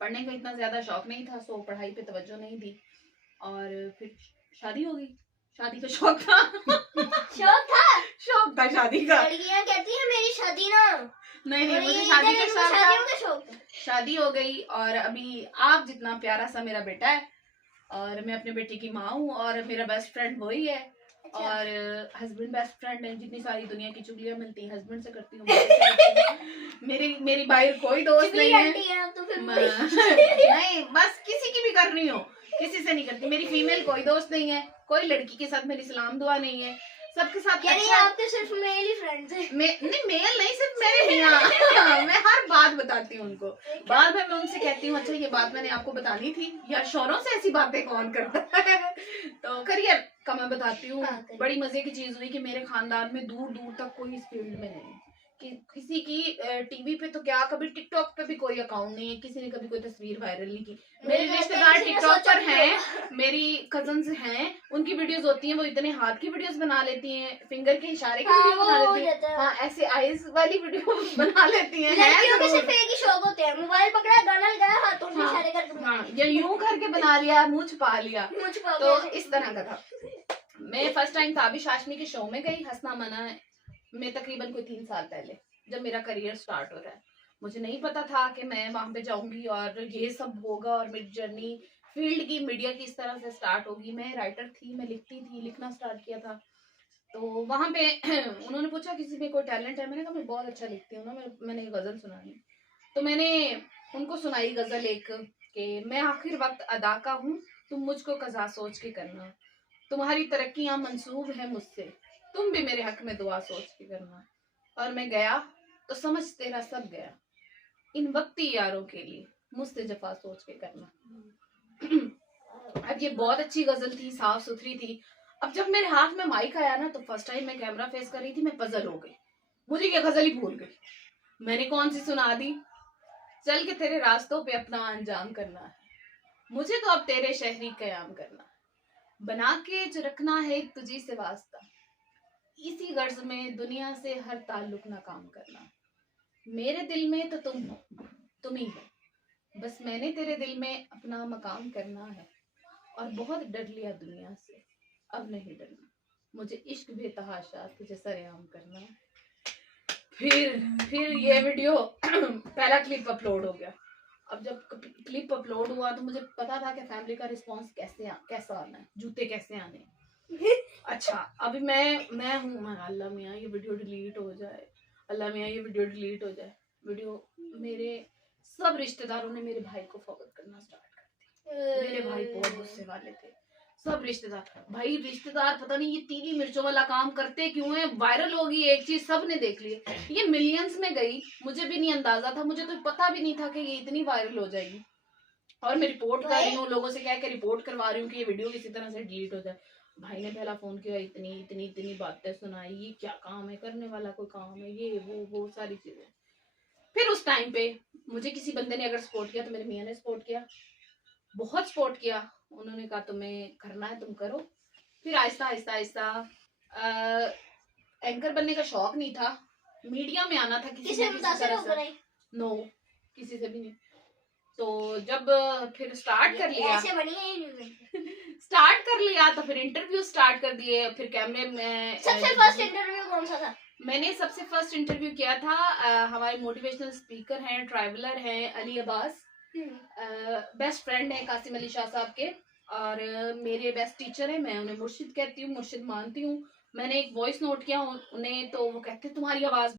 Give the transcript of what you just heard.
पढ़ने का इतना ज्यादा शौक नहीं था, सो पढ़ाई पे तवज्जो नहीं दी, और फिर शादी हो गई। शादी का शौक था शौक था शादी का। लड़कियां कहती है मेरी शादी ना, नहीं मुझे शादी का शौक था। शादी हो गई, और अभी आप जितना प्यारा सा मेरा बेटा है, और मैं अपने बेटे की माँ हूँ, और मेरा बेस्ट फ्रेंड वही है। अच्छा। और हस्बैंड बेस्ट फ्रेंड है। जितनी सारी दुनिया की चुगलियां मिलती हैं हस्बैंड से करती हूँ। मेरी बाहर कोई दोस्त नहीं है तो फिर नहीं, बस किसी की भी कर रही हो, किसी से नहीं करती। मेरी फीमेल कोई दोस्त नहीं है, कोई लड़की के साथ मेरी सलाम दुआ नहीं है, सबके साथ अच्छा। आपके सिर्फ मेल ही फ्रेंड्स हैं। नहीं मेल नहीं, सिर्फ मेरे मियां। मैं हर बात बताती हूँ उनको, बाद में मैं उनसे कहती हूँ अच्छा ये बात मैंने आपको बतानी थी, या शोरों से ऐसी बातें कौन करता है। तो करियर का मैं बताती हूँ। बड़ी मजे की चीज हुई कि मेरे खानदान में दूर दूर तक कोई इस फील्ड में नहीं, कि किसी की टीवी पे तो क्या, कभी टिकटॉक पे भी कोई अकाउंट नहीं है, किसी ने कभी कोई तस्वीर वायरल नहीं की। मेरे रिश्तेदार टिकटॉक पर हैं, मेरी कजन्स हैं, उनकी वीडियोस होती हैं, वो इतने हाथ की वीडियोस बना लेती हैं, फिंगर के इशारे की वीडियो बना लेती हैं, हाँ ऐसे आईज वाली वीडियो बना लेती हैं। लड़कियों के सिर्फ एक ही शौक होते हैं, मोबाइल पकड़ा, गाना लगाया, हाथों से इशारे करके, हाँ, या यूं करके बना लिया, मुंह छुपा लिया, तो इस तरह का था। मैं फर्स्ट टाइम ताबिश हाशमी के शो में गई, हंसना मना है, मैं तकरीबन कोई 3 साल पहले, जब मेरा करियर स्टार्ट हो रहा है। मुझे नहीं पता था कि मैं वहां पे जाऊंगी और ये सब होगा, और मेरी जर्नी फील्ड की, मीडिया की इस तरह से स्टार्ट होगी। मैं राइटर थी, मैं लिखती थी, लिखना स्टार्ट किया था। तो वहां पे उन्होंने पूछा किसी में कोई टैलेंट है, मैंने कहा मैं बहुत अच्छा लिखती हूँ ना, मैंने गजल सुनाई। तो मैंने उनको सुनाई गजल एक, कि मैं आखिर वक्त अदा का हूँ, तुम मुझको कज़ा सोच के करना, तुम्हारी तरक्कियां मंसूब है मुझसे, तुम भी मेरे हक में दुआ सोच के करना। और मैं गया तो समझ तेरा सब गया, इन वक्ती यारों के लिए मुझसे जफा सोच के करना। अब ये बहुत अच्छी गजल थी, साफ सुथरी थी। अब जब मेरे हाथ में माइक आया ना, तो फर्स्ट टाइम मैं कैमरा फेस कर रही थी, मैं पजल हो गई, मुझे ये गजल ही भूल गई, मैंने कौन सी सुना दी। चल के तेरे रास्तों पे अपना अंजाम करना है, मुझे तो अब तेरे शहरी कयाम करना, बना के जो रखना है एक तुझी से वास्ता, इसी गर्ज में दुनिया से हर ताल्लुक नाकाम करना। मेरे दिल में तो तुम ही हो, बस मैंने तेरे दिल में अपना मकाम करना है, और बहुत डर लिया दुनिया से, अब नहीं डरना, मुझे इश्क बेतहाशा तुझे सरेआम करना। फिर ये वीडियो पहला क्लिप अपलोड हो गया। अब जब क्लिप अपलोड हुआ तो मुझे पता था कि फैमिली का रिस्पांस कैसा आना है, जूते कैसे आने। अच्छा अभी मैं हूँ, अल्लाह मियाँ ये वीडियो डिलीट हो जाए, अल्लाह मियाँ ये वीडियो डिलीट हो जाए। वीडियो मेरे सब रिश्तेदारों ने मेरे भाई को फॉरवर्ड करना स्टार्ट कर दिया। मेरे भाई बहुत गुस्से वाले थे, सब रिश्तेदार, भाई रिश्तेदार पता नहीं ये तीली मिर्चों वाला काम करते क्यों है, वायरल होगी एक चीज सबने देख ली, ये मिलियंस में गई, मुझे भी नहीं अंदाजा था, मुझे तो पता भी नहीं था कि ये इतनी वायरल हो जाएगी। और मैं रिपोर्ट कर रही हूँ, लोगों से कह के रिपोर्ट करवा रही हूँ कि ये वीडियो किसी तरह से डिलीट हो जाए। भाई ने पहला फोन किया, इतनी इतनी इतनी बातें सुनाई, ये क्या काम है, करने वाला कोई काम है, ये वो सारी चीजें। फिर उस टाइम पे मुझे किसी बंदे ने अगर सपोर्ट किया तो मेरे मियाँ ने सपोर्ट किया, बहुत सपोर्ट किया, उन्होंने कहा तुम्हें करना है तुम करो। फिर आहिस्ता आहिस्ता आहिस्ता एंकर बनने का शौक नहीं था, मीडिया में आना था किसी तरह से, नो किसी से भी नहीं। तो जब फिर स्टार्ट कर लिया, ऐसे बनी है स्टार्ट कर लिया तो फिर इंटरव्यू स्टार्ट कर दिए। फिर कैमरे में सबसे फर्स्ट इंटरव्यू कौन सा था? मैंने सबसे फर्स्ट इंटरव्यू किया था हमारे मोटिवेशनल स्पीकर हैं, ट्रैवलर हैं, अली अब्बास, बेस्ट फ्रेंड है कासिम अली शाह साहब के, और मेरे बेस्ट टीचर है, मैं उन्हें मुर्शिद कहती हूँ, मुर्शिद मानती हूँ। मैंने एक वॉइस नोट किया उन्हें, तो वो कहते तुम्हारी आवाज